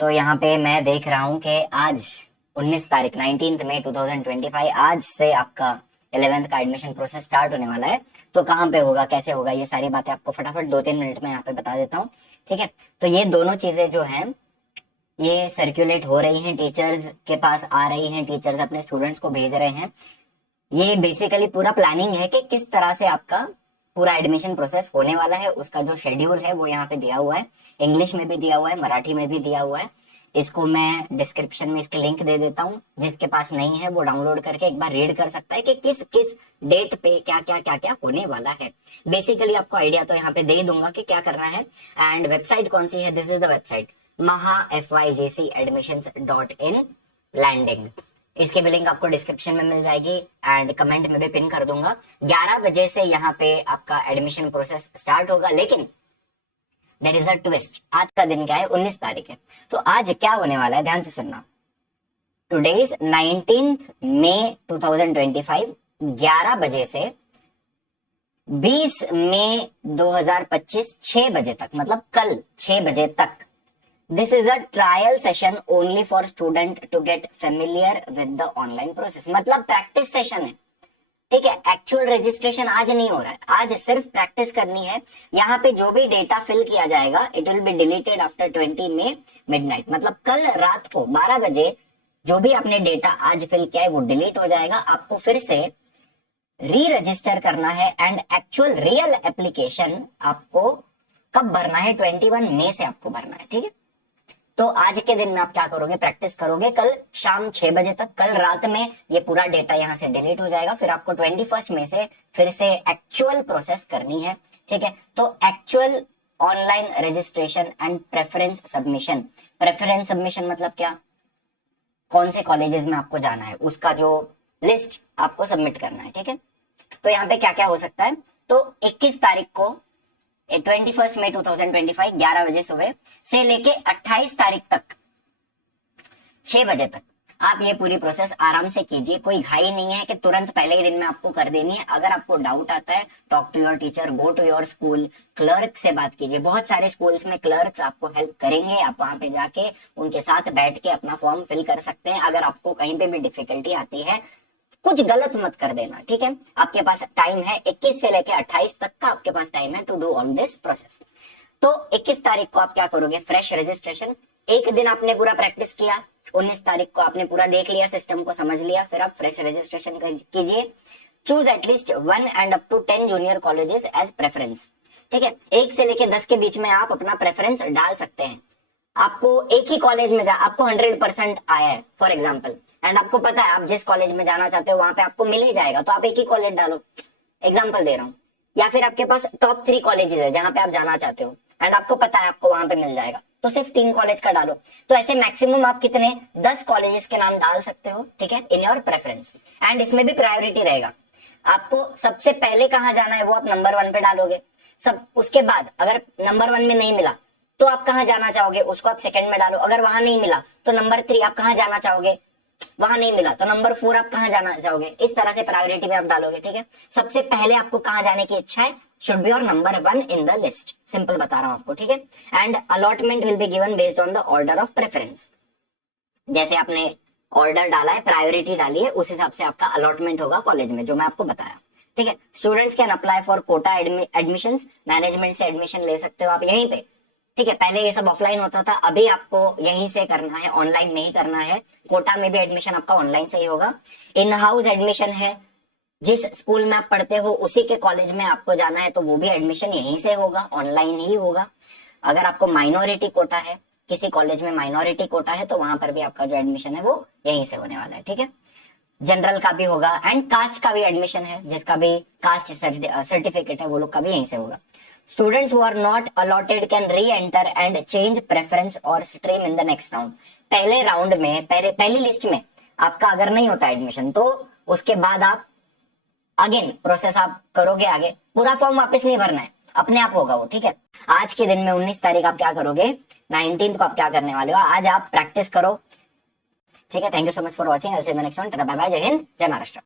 तो यहाँ पे मैं देख रहा हूँ कि आज 19 तारीख 19 मई 2025 आज से आपका 11th का एडमिशन प्रोसेस स्टार्ट होने वाला है। तो कहाँ पे होगा, कैसे होगा, ये सारी बातें आपको फटाफट 2-3 मिनट में यहाँ पे बता देता हूँ। ठीक है, तो ये दोनों चीजें जो हैं ये सर्कुलेट हो रही हैं, टीचर्स के पास आ रही हैं, टीचर्स अपने स्टूडेंट्स को भेज रहे हैं। ये बेसिकली पूरा प्लानिंग है कि किस तरह से आपका पूरा एडमिशन प्रोसेस होने वाला है। उसका जो शेड्यूल है वो यहाँ पे दिया हुआ है, इंग्लिश में भी दिया हुआ है, मराठी में भी दिया हुआ है। इसको मैं डिस्क्रिप्शन में इसके लिंक दे देता हूँ, जिसके पास नहीं है वो डाउनलोड करके एक बार रीड कर सकता है कि किस किस डेट पे क्या होने वाला है। बेसिकली आपको आइडिया तो यहाँ पे दे दूंगा कि क्या करना है। एंड वेबसाइट कौन सी है, this is the website mahafyjcadmissions.in landing. इसकी भी लिंक आपको डिस्क्रिप्शन में मिल जाएगी एंड कमेंट में भी पिन कर दूंगा। 11 बजे से यहाँ पे आपका एडमिशन प्रोसेस स्टार्ट होगा, लेकिन देयर इज अ ट्विस्ट। आज का दिन क्या है, 19 तारीख है। तो आज क्या होने वाला है, ध्यान से सुनना। टुडे इज 19 मई 2025, 11 बजे से 20 मई 2025 6 बजे तक, मतलब कल 6 बजे तक, this is a trial session only for student to get familiar with the online process. मतलब प्रैक्टिस सेशन है, ठीक है। एक्चुअल रजिस्ट्रेशन आज नहीं हो रहा है, आज सिर्फ प्रैक्टिस करनी है। यहाँ पे जो भी डेटा फिल किया जाएगा it will be deleted after 20 May midnight. मतलब कल रात को 12 बजे जो भी आपने डेटा आज फिल किया है वो डिलीट हो जाएगा। आपको फिर से री रजिस्टर करना है एंड एक्चुअल रियल एप्लीकेशन आपको कब भरना है, 21 मई से आपको भरना है, ठीक है। तो आज के दिन में आप क्या करोगे, प्रैक्टिस करोगे कल शाम 6 बजे तक। कल रात में ये पूरा डेटा यहाँ से डिलीट हो जाएगा। फिर आपको 21 मई से फिर से एक्चुअल प्रोसेस करनी है, ठीक है। तो actual online registration and preference submission. Preference submission मतलब क्या, कौन से कॉलेजेस में आपको जाना है उसका जो लिस्ट आपको सबमिट करना है, ठीक है। तो यहाँ पे क्या क्या हो सकता है, तो 21 तारीख को 21 मई 2025 11 बजे सुबह से लेके 28 तारीख तक 6 बजे तक आप ये पूरी प्रोसेस आराम से कीजिए। कोई घाई नहीं है कि तुरंत पहले ही दिन में आपको कर देनी है। अगर आपको डाउट आता है, talk to your teacher, go to your school, clerk से बात कीजिए। बहुत सारे स्कूल्स में क्लर्क्स आपको हेल्प करेंगे। आप वहां पे जाके उनके साथ बैठ के अपना फॉर्म फिल कर सकते हैं। अगर आपको कहीं पे भी डिफिकल्टी आती है, कुछ गलत मत कर देना, ठीक है। आपके पास टाइम है 21 से लेकर 28 तक का आपके पास टाइम है to do all this process. तो 21 तारीख को आप क्या करोगे, फ्रेश रजिस्ट्रेशन। एक दिन आपने पूरा प्रैक्टिस किया, 19 तारीख को आपने पूरा देख लिया, सिस्टम को समझ लिया, फिर आप फ्रेश रजिस्ट्रेशन कीजिए। Choose at least 1 and up to 10 junior colleges as preference, ठीक है। 1 से लेकर 10 के बीच में आप अपना प्रेफरेंस डाल सकते हैं। आपको एक ही कॉलेज में आपको 100% आया है फॉर एग्जाम्पल, एंड आपको पता है आप जिस कॉलेज में जाना चाहते हो वहां पे आपको मिल ही जाएगा, तो आप एक ही कॉलेज डालो। एग्जाम्पल दे रहा हूँ। या फिर आपके पास टॉप 3 कॉलेजेस है जहां पे आप जाना चाहते हो एंड आपको पता है आपको वहां पे मिल जाएगा, तो सिर्फ 3 कॉलेज का डालो। तो ऐसे मैक्सिमम आप कितने 10 कॉलेजेस के नाम डाल सकते हो, ठीक है, इन योर प्रेफरेंस। एंड इसमें भी प्रायोरिटी रहेगा। आपको सबसे पहले कहाँ जाना है वो आप नंबर 1 पे डालोगे। सब उसके बाद अगर नंबर 1 में नहीं मिला तो आप कहाँ जाना चाहोगे उसको आप सेकंड में डालो। अगर वहां नहीं मिला तो नंबर 3 आप कहाँ जाना चाहोगे, वहां नहीं मिला तो नंबर 4 आप कहाँ जाना चाहोगे। इस तरह से प्रायोरिटी में आप डालोगे, ठीक है। सबसे पहले आपको कहाँ जाने की इच्छा है should be your number 1 in the list. Simple बता रहा हूं आपको, ठीक है। And allotment will be given based on the order of preference. जैसे आपने ऑर्डर डाला है, प्रायोरिटी डाली है, उस हिसाब से आपका अलॉटमेंट होगा कॉलेज में, जो मैं आपको बताया, ठीक है। Students can apply for quota admission, management से एडमिशन ले सकते हो आप यहीं पे, ठीक है। पहले ये सब ऑफलाइन होता था, अभी आपको यहीं से करना है, ऑनलाइन में ही करना है। कोटा में भी एडमिशन आपका ऑनलाइन से ही होगा। इन हाउस एडमिशन है, जिस स्कूल में आप पढ़ते हो उसी के कॉलेज में आपको जाना है तो वो भी एडमिशन यहीं से होगा, ऑनलाइन ही होगा। अगर आपको माइनॉरिटी कोटा है, किसी कॉलेज में माइनॉरिटी कोटा है, तो वहां पर भी आपका जो एडमिशन है वो यहीं से होने वाला है, ठीक है। जनरल का भी होगा एंड कास्ट का भी एडमिशन है, जिसका भी कास्ट सर्टिफिकेट है वो लोग का भी यहीं से होगा। Students who are not allotted can re-enter and change preference or stream in the next round. पहले राउंड में, पहली लिस्ट में आपका अगर नहीं होता एडमिशन तो उसके बाद आप अगेन प्रोसेस आप करोगे आगे। पूरा फॉर्म वापस नहीं भरना है, अपने आप होगा वो, ठीक है। आज के दिन में 19 तारीख आप क्या करोगे, 19 को आप क्या करने वाले हो, आज आप प्रैक्टिस करो, ठीक है। Thank you so much for watching. I will see you in the next one. Tata bye bye, जय हिंद, जय महाराष्ट्र।